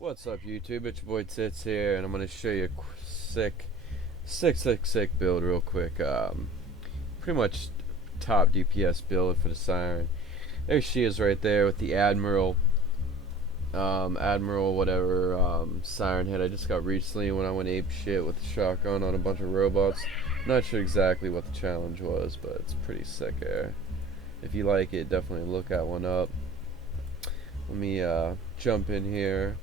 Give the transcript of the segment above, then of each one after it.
What's up, YouTube? It's your boy Tits here, and I'm gonna show you a sick build real quick. Pretty much top DPS build for the Siren. There she is right there with the Admiral, whatever, Siren head I just got recently when I went ape shit with the shotgun on a bunch of robots. Not sure exactly what the challenge was, but it's pretty sick there. If you like it, definitely look at one up. Let me jump in here.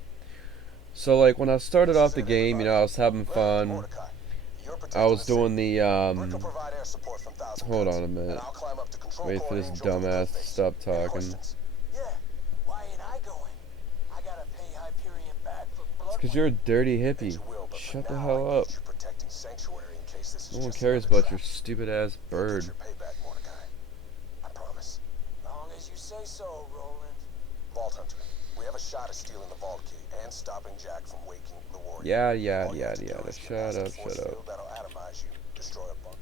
So like when I started off the game, I was having fun. I was doing the hold on a minute. Wait for this dumbass to stop talking. It's because you're a dirty hippie. Shut the hell up. No one cares about your stupid ass bird. Shot of stealing the vault key and stopping Jack from waking the warrior. Yeah. Shut up. That'll atomize you, destroy a bunker,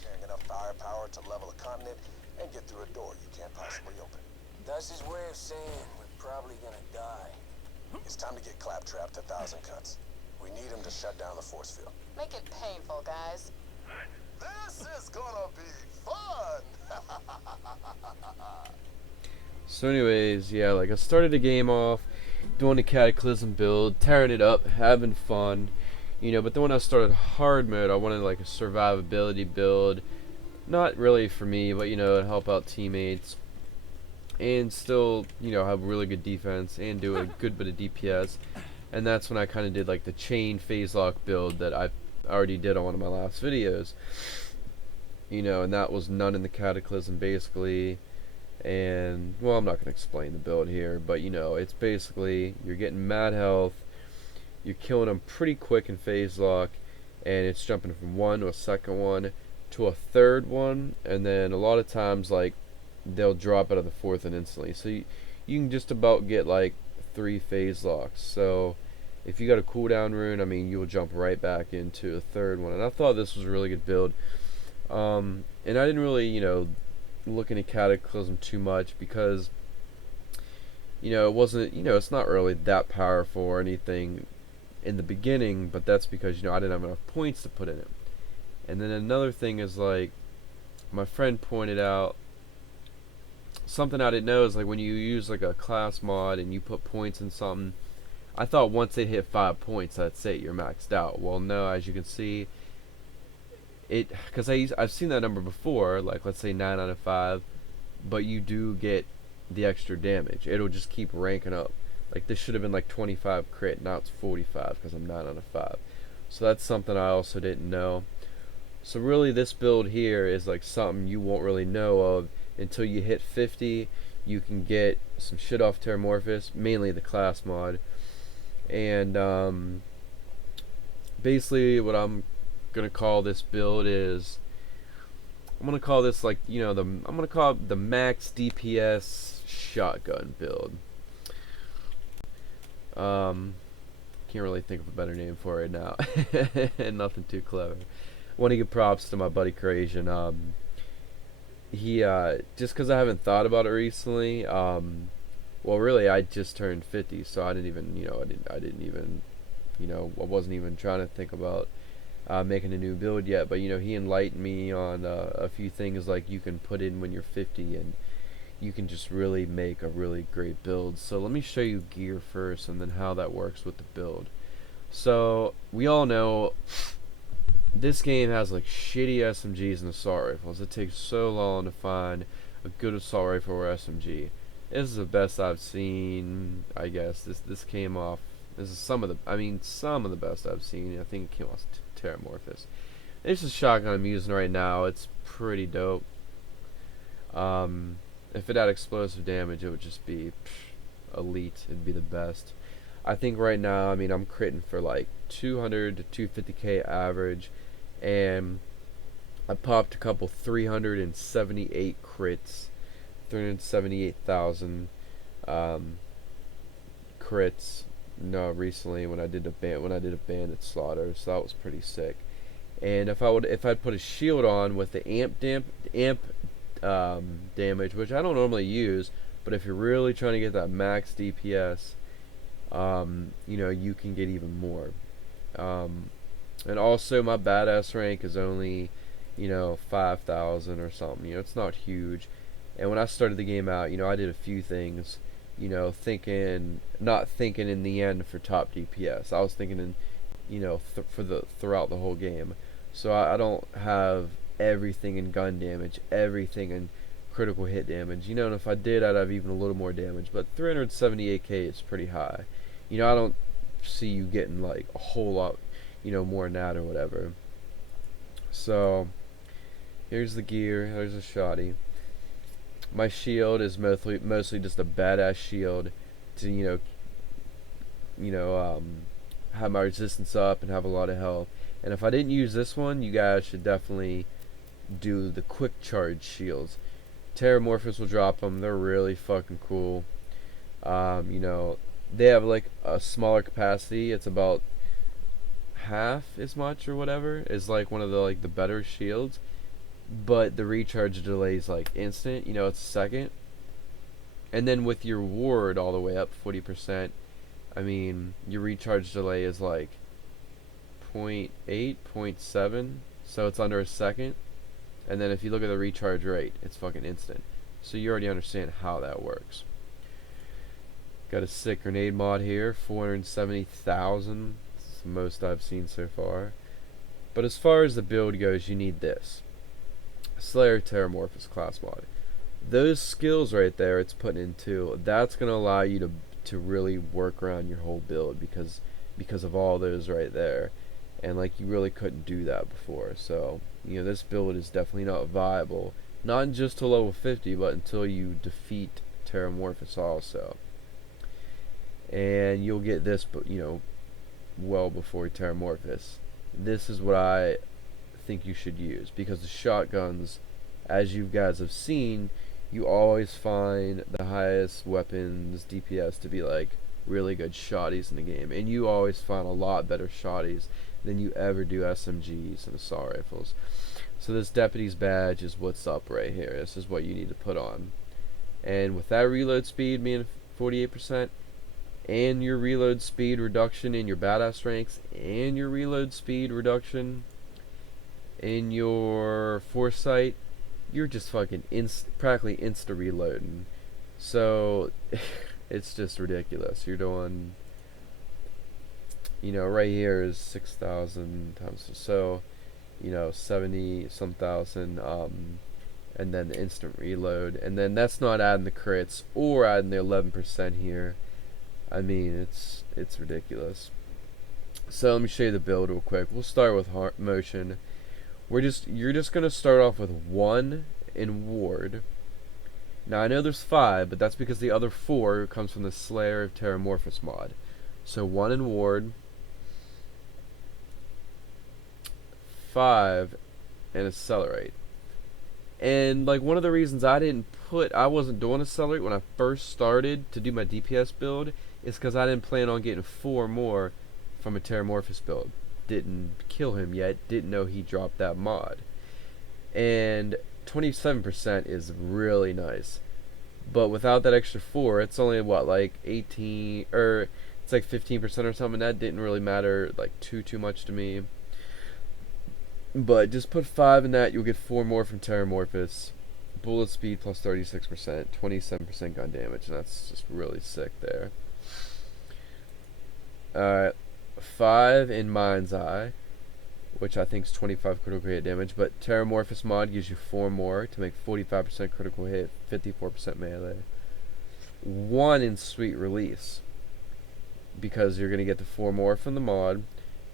carrying enough firepower to level a continent and get through a door you can't possibly open. That's his way of saying we're probably gonna die. It's time to get claptrapped 1,000 cuts. We need him to shut down the force field. Make it painful, guys. This is gonna be fun! So anyways, yeah, like I started the game off doing the Cataclysm build, tearing it up, having fun, but then when I started hard mode, I wanted like a survivability build. Not really for me, but to help out teammates and still, have really good defense and do a good bit of DPS. And that's when I kind of did like the chain phase lock build that I already did on one of my last videos. And that was none in the Cataclysm basically. And well, I'm not going to explain the build here, but it's basically you're getting mad health, you're killing them pretty quick in phase lock, and it's jumping from one to a second one to a third one, and then a lot of times like they'll drop out of the fourth one instantly, so you can just about get like 3 phase locks. So if you got a cooldown rune, you'll jump right back into a third one, and I thought this was a really good build. And I didn't really looking at Cataclysm too much because it wasn't, it's not really that powerful or anything in the beginning, but that's because I didn't have enough points to put in it. And then another thing is, like, my friend pointed out something I didn't know is like when you use like a class mod and you put points in something, I thought once it hit 5 points that's it, you're maxed out. Well, no, as you can see, because I've seen that number before, like let's say 9 out of 5, but you do get the extra damage. It'll just keep ranking up. Like this should have been like 25 crit, now it's 45 because I'm 9 out of 5. So that's something I also didn't know. So really this build here is like something you won't really know of until you hit 50. You can get some shit off Terramorphus, mainly the class mod. And basically what I'm gonna call this build is, I'm gonna call this like I'm gonna call it the Max DPS shotgun build. Can't really think of a better name for it now. Nothing too clever. Want to give props to my buddy Gaige. He just because I haven't thought about it recently. Well, really, I just turned 50, so I didn't even I wasn't even trying to think about making a new build yet, but he enlightened me on a few things like you can put in when you're 50 and you can just really make a really great build. So let me show you gear first and then how that works with the build. So we all know this game has like shitty SMGs and assault rifles. It takes so long to find a good assault rifle or SMG. This is the best I've seen, I guess. This came off, this is some of the best I've seen. I think it came off Terramorphus. This is a shotgun I'm using right now. It's pretty dope. If it had explosive damage, it would just be elite. It'd be the best. I think right now, I'm critting for like 200 to 250k average, and I popped a couple 378 crits, 378,000 crits. No, recently when I did a bandit slaughter, so that was pretty sick. And if I'd put a shield on with the amp damage, which I don't normally use, but if you're really trying to get that max DPS, you know, you can get even more. And also my badass rank is only, you know, 5,000 or something. You know, it's not huge. And when I started the game out, you know, I did a few things, you know, not thinking in the end for top DPS. I was thinking in, you know, throughout the whole game. So I don't have everything in gun damage, everything in critical hit damage. You know, and if I did, I'd have even a little more damage. But 378k is pretty high. You know, I don't see you getting like a whole lot, you know, more than that or whatever. So here's the gear. There's a shotty. My shield is mostly just a badass shield to have my resistance up and have a lot of health. And if I didn't use this one, you guys should definitely do the quick charge shields. Terramorphus will drop them. They're really fucking cool. You know, they have like a smaller capacity. It's about half as much or whatever is like one of the better shields, but the recharge delay is like instant. You know, it's a second. And then with your ward all the way up 40%, I mean, your recharge delay is like 0.8, 0.7, so it's under a second. And then if you look at the recharge rate, it's fucking instant. So you already understand how that works. Got a sick grenade mod here, 470,000. It's the most I've seen so far. But as far as the build goes, you need this. Slayer Terramorphus class mod. Those skills right there it's putting into, that's going to allow you to really work around your whole build because of all those right there. And like, you really couldn't do that before. So, you know, this build is definitely not viable, not just to level 50, but until you defeat Terramorphus also. And you'll get this, but you know, well before Terramorphus. This is what I think you should use, because the shotguns, as you guys have seen, you always find the highest weapons DPS to be like really good shotties in the game, and you always find a lot better shotties than you ever do SMGs and assault rifles. So this deputy's badge is what's up right here. This is what you need to put on. And with that reload speed being 48%, and your reload speed reduction in your badass ranks, and your reload speed reduction in your foresight, you're just fucking practically insta reloading. So it's just ridiculous. You're doing, you know, right here is 6,000 times, so you know, 70 some thousand, and then the instant reload, and then that's not adding the crits or adding the 11% here. I mean, it's ridiculous. So let me show you the build real quick. We'll start with heart motion. You're just gonna start off with 1 in ward. Now I know there's 5, but that's because the other 4 comes from the Slayer of Terramorphus mod. So 1 in ward, 5 and accelerate. And like, one of the reasons I wasn't doing accelerate when I first started to do my DPS build is because I didn't plan on getting 4 more from a Terramorphus build. Didn't kill him yet, didn't know he dropped that mod. And 27% is really nice, but without that extra 4, it's only what, like 18, or it's like 15% or something. That didn't really matter like too much to me. But just put 5 in that, you'll get 4 more from Terramorphus. Bullet speed plus 36%, 27% gun damage, and that's just really sick there. Alright, 5 in Mind's Eye, which I think is 25 critical hit damage, but Terramorphus mod gives you 4 more to make 45% critical hit, 54% melee. 1 in Sweet Release, because you're going to get the 4 more from the mod.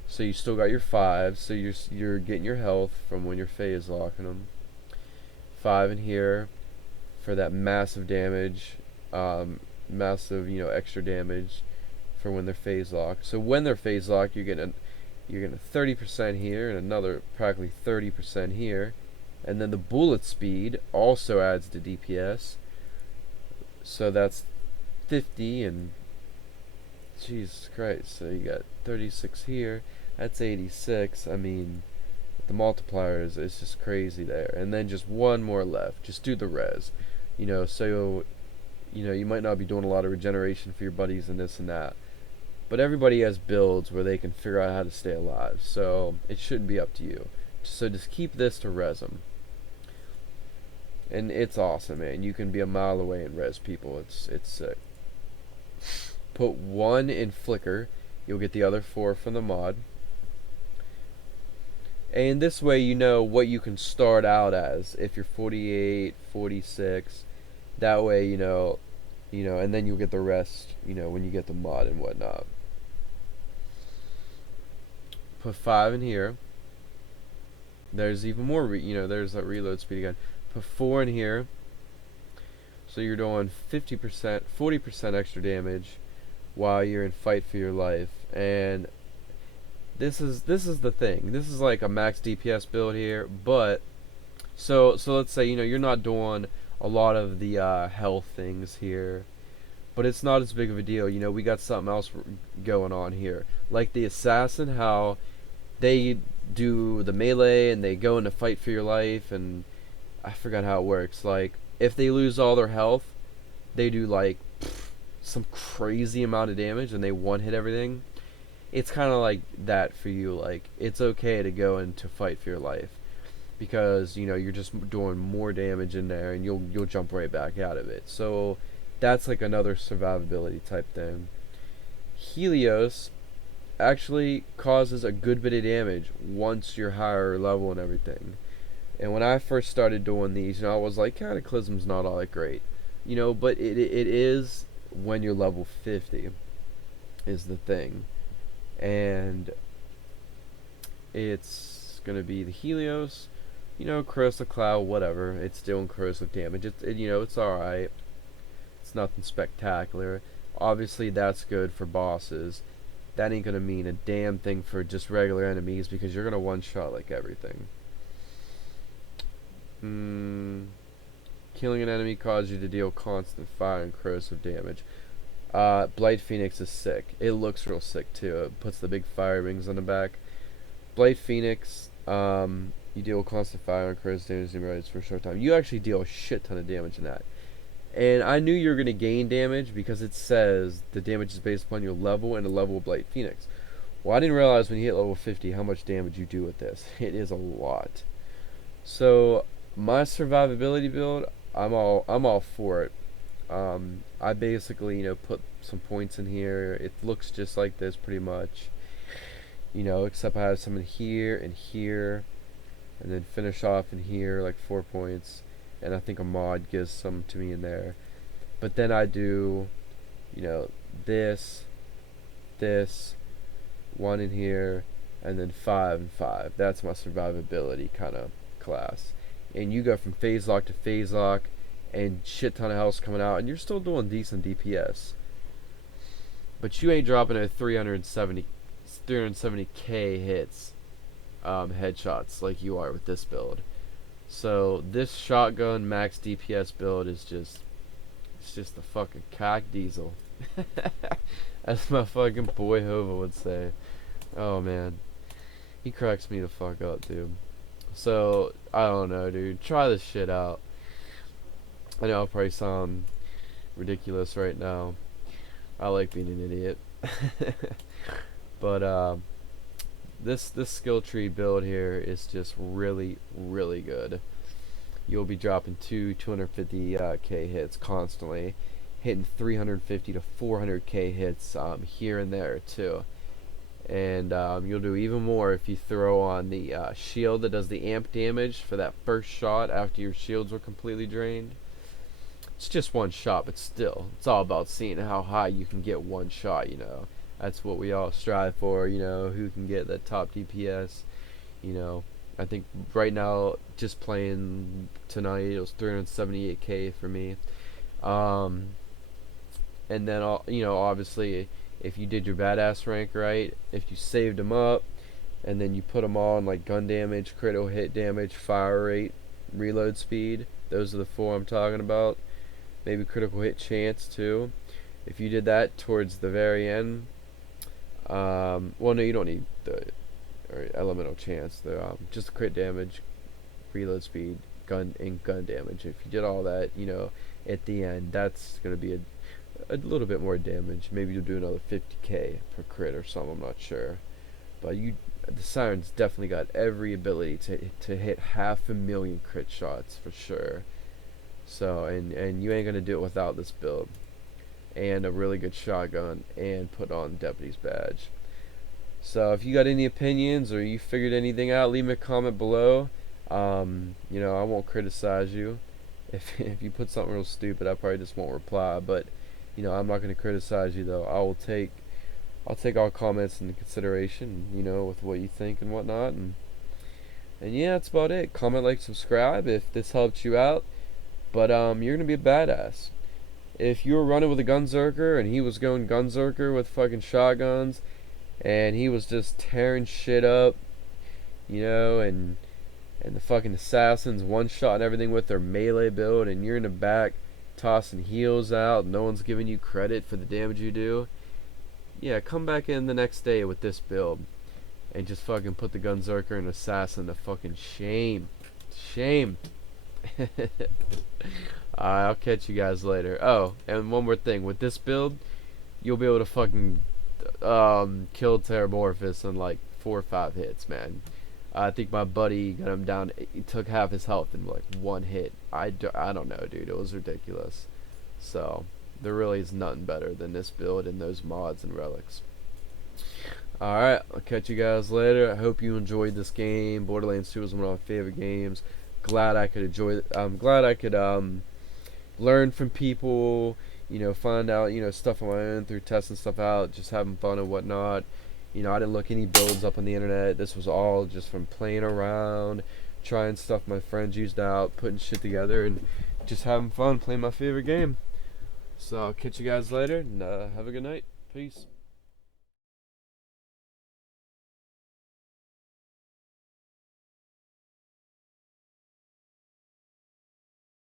So you still got your 5, so you're getting your health from when you're phase locking them. 5 in here for that massive damage, massive, you know, extra damage for when they're phase locked. So when they're phase locked, you're getting 30% here and another practically 30% here, and then the bullet speed also adds to DPS. So that's 50 and Jesus Christ. So you got 36 here. That's 86. I mean, the multipliers, it's just crazy there. And then just 1 more left. Just do the res. You know, so you know, you might not be doing a lot of regeneration for your buddies and this and that, but everybody has builds where they can figure out how to stay alive, so it shouldn't be up to you. So just keep this to res 'em. And it's awesome, man. You can be a mile away and res people. It's sick. Put 1 in flicker. You'll get the other 4 from the mod. And this way you know what you can start out as. If you're 48, 46, that way you know, and then you'll get the rest, when you get the mod and whatnot. Put 5 in here. There's even more, there's that reload speed again. Put 4 in here. So you're doing 50%, 40% extra damage while you're in fight for your life. And this is the thing. This is like a max DPS build here, but so let's say you're not doing a lot of the health things here, but it's not as big of a deal. We got something else going on here, like the assassin, how they do the melee and they go into fight for your life, and I forgot how it works. Like if they lose all their health, they do like some crazy amount of damage and they one hit everything. It's kind of like that for you. Like it's okay to go into fight for your life because you're just doing more damage in there and you'll jump right back out of it. So that's like another survivability type thing. Helios actually causes a good bit of damage once you're higher level and everything. And when I first started doing these, I was like, Cataclysm's not all that great, but it is when you're level 50 is the thing. And it's gonna be the Helios, corrosive cloud, whatever. It's doing corrosive damage. It's alright. It's nothing spectacular. Obviously, that's good for bosses. That ain't gonna mean a damn thing for just regular enemies because you're gonna one-shot like everything. Killing an enemy causes you to deal constant fire and corrosive damage. Blight Phoenix is sick. It looks real sick too. It puts the big fire rings on the back. Blight Phoenix, you deal constant fire and corrosive damage for a short time. You actually deal a shit ton of damage in that. And I knew you were going to gain damage because it says the damage is based upon your level and the level of Blight Phoenix. Well, I didn't realize when you hit level 50 how much damage you do with this. It is a lot. So my survivability build, I'm all for it. I basically put some points in here. It looks just like this pretty much, except I have some in here and here, and then finish off in here like 4 points, and I think a mod gives some to me in there. But then I do this 1 in here, and then 5 and 5. That's my survivability kind of class. And you go from phase lock to phase lock, and shit ton of health coming out, and you're still doing decent DPS. But you ain't dropping at 370k hits, headshots like you are with this build. So this shotgun max DPS build is just the fucking cock diesel. As my fucking boy Hova would say. Oh man, he cracks me the fuck up, dude. So I don't know, dude. Try this shit out. I know I'll probably sound ridiculous right now. I like being an idiot. But this skill tree build here is just really, really good. You'll be dropping 250k hits constantly, hitting 350 to 400k hits here and there too. And you'll do even more if you throw on the shield that does the amp damage for that first shot after your shields are completely drained. It's just one shot, but still, it's all about seeing how high you can get one shot, That's what we all strive for, who can get that top DPS, I think right now, just playing tonight, it was 378k for me. And then, obviously, if you did your badass rank right, if you saved them up, and then you put them all on like gun damage, critical hit damage, fire rate, reload speed, those are the 4 I'm talking about. Maybe critical hit chance too. If you did that towards the very end, well, no, you don't need the elemental chance. Just crit damage, reload speed, gun damage. If you did all that, at the end, that's gonna be a little bit more damage. Maybe you'll do another 50k per crit or some, I'm not sure. But the Siren's definitely got every ability to hit 500,000 crit shots for sure. So, and you ain't gonna do it without this build. And a really good shotgun, and put on Deputy's badge. So if you got any opinions or you figured anything out, leave me a comment below. You know, I won't criticize you. If you put something real stupid, I probably just won't reply. But you know, I'm not going to criticize you though. I'll take all comments into consideration. You know, with what you think and whatnot. And yeah, that's about it. Comment, like, subscribe if this helped you out. But you're gonna be a badass. If you were running with a Gunzerker and he was going Gunzerker with fucking shotguns, and he was just tearing shit up, you know, and the fucking assassins one-shot everything with their melee build, and you're in the back tossing heals out, no one's giving you credit for the damage you do, yeah, come back in the next day with this build and just fucking put the Gunzerker and assassin to fucking shame. I'll catch you guys later. Oh, and one more thing, with this build you'll be able to fucking kill Terramorphus in like 4 or 5 hits, man. I think my buddy got him down. He took half his health in like 1 hit. I don't know, dude. It was ridiculous. So there really is nothing better than this build and those mods and relics. Alright, I'll catch you guys later. I hope you enjoyed this game. Borderlands 2 was one of my favorite games. Glad I could enjoy it. I'm glad I could learn from people, you know, find out, you know, stuff on my own through testing stuff out, just having fun and whatnot. You know, I didn't look any builds up on the internet. This was all just from playing around, trying stuff my friends used out, putting shit together, and just having fun playing my favorite game. So I'll catch you guys later, and have a good night. Peace.